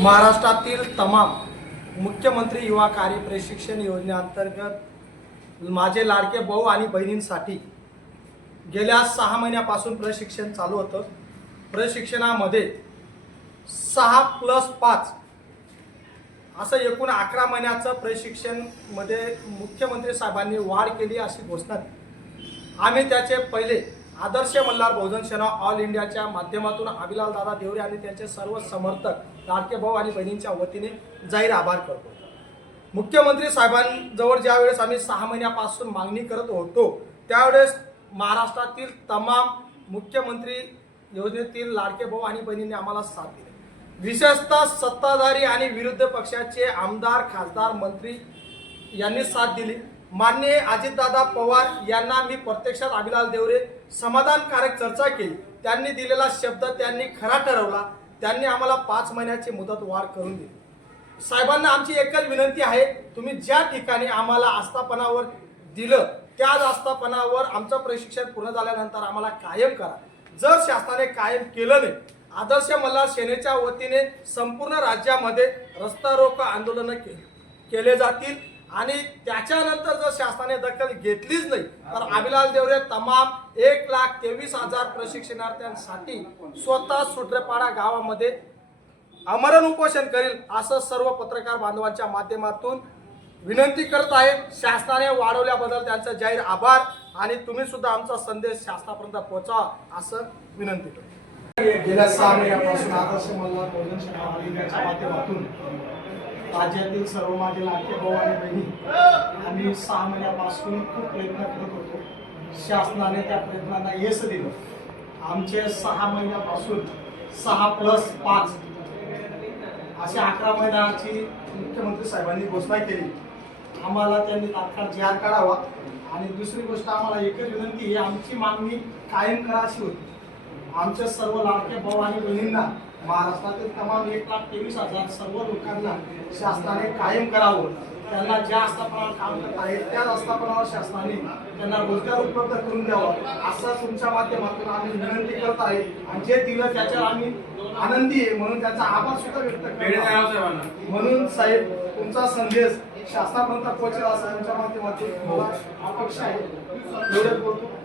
महाराष्ट्रातील तमाम मुख्यमंत्री युवा कार्य प्रशिक्षण योजनेअंतर्गत माझे लाडके भाऊ आणि बहिणींसाठी गेल्या 6 महिन्यापासून प्रशिक्षण चालू होतं। प्रशिक्षणामध्ये 6+5 असं एकूण 11 महिन्याचं प्रशिक्षण मध्ये मुख्यमंत्री साहेबांनी वाढ केली अशी घोषणा केली। आम्ही त्याचे पहिले आदर्श मल्हार बहुजन सेना ऑल इंडियाच्या माध्यमातून अभिलाल दादा देवरे आणि त्यांचे सर्व समर्थक लाडके भाऊ आणि बहिणींच्या वतीने जाहीर आभार करतो। मुख्यमंत्री साहेबांजवळ ज्यावेळेस आम्ही 6 महिन्यापासून मागणी करत होतो त्यावेळेस महाराष्ट्रातील तमाम मुख्यमंत्री योजनेतील लाडके भाऊ आणि बहिणींनी आम्हाला साथ दिली। विशेषतः सत्ताधारी आणि विरोधी पक्षाचे आमदार, खासदार, मंत्री यांनी साथ दिली। माननीय अजितदादा पवार यांना मी प्रत्यक्षात अभिलाल देवरे समाधानकारक चर्चा केली। त्यांनी दिलेला शब्द त्यांनी खरा ठरवला। त्यांनी आम्हाला 5 महिन्याची मुदत वाढ करून दिली। साहेबांना आमची एकच विनंती आहे, तुम्ही ज्या ठिकाणी आम्हाला आस्थापनावर दिलं त्याच आस्थापनावर आमचं प्रशिक्षण पूर्ण झाल्यानंतर आम्हाला कायम करा। जर शासनाने कायम केलं नाही, आदर्श मल्हार सेनेच्या वतीने संपूर्ण राज्यामध्ये रस्ता रोको आंदोलन केले जातील आणि त्याच्यानंतर जर शासनाने दखल घेतलीच नाही तर अभिलाल देवरे तमाम 1,23,000 प्रशिक्षणार्थ्यांसाठी स्वतः सुट्रेपाडा गावामध्ये आमरण उपोषण करेल असं सर्व पत्रकार बांधवांच्या माध्यमातून विनंती करत आहे। शासनाने वाढवल्याबद्दल त्यांचा जाहीर आभार आणि तुम्ही सुद्धा आमचा संदेश शासनापर्यंत पोहोचवा असं विनंती करतो। गेल्या 6 महिन्यापासून आदर्श मल्हार बहुजन सेना ऑल इंडियाच्या माध्यमातून राज्यातील सर्व माझे लाडके भाऊ आणि बहिणी आम्ही 6 महिन्यापासून खूप प्रयत्न करत होतो। शासनाने त्या प्रयत्नांना यश दिलं। आमचे 6 महिन्यापासून 6+5 अशी 11 महिन्याची मुख्यमंत्री साहेबांनी घोषणा केली। आम्हाला त्यांनी तात्काळ जी.आर. काढावा आणि दुसरी गोष्ट आम्हाला एकच विनंती आहे, आमची मागणी कायम करा अशी होती। आमच्या सर्व लाडके भाऊ आणि बहिणींना महाराष्ट्रातील तमाम 1,23,000 सर्व लोकांना शासनाने कायम करावं। त्यांना ज्या आस्थापनावर काम करत आहेत त्याच आस्थापनावर शासनाने त्यांना रोजगार उपलब्ध करून द्यावा असं तुमच्या माध्यमातून आम्ही विनंती करत आहे। आणि जे दिलं त्याच्यावर आम्ही आनंदी आहे म्हणून त्याचा आभार सुद्धा व्यक्त करतो। म्हणून साहेब तुमचा संदेश शासनापर्यंत पोहोचेल असं तुमच्या माध्यमातून मला अपेक्षा आहे। एवढे बोलतो।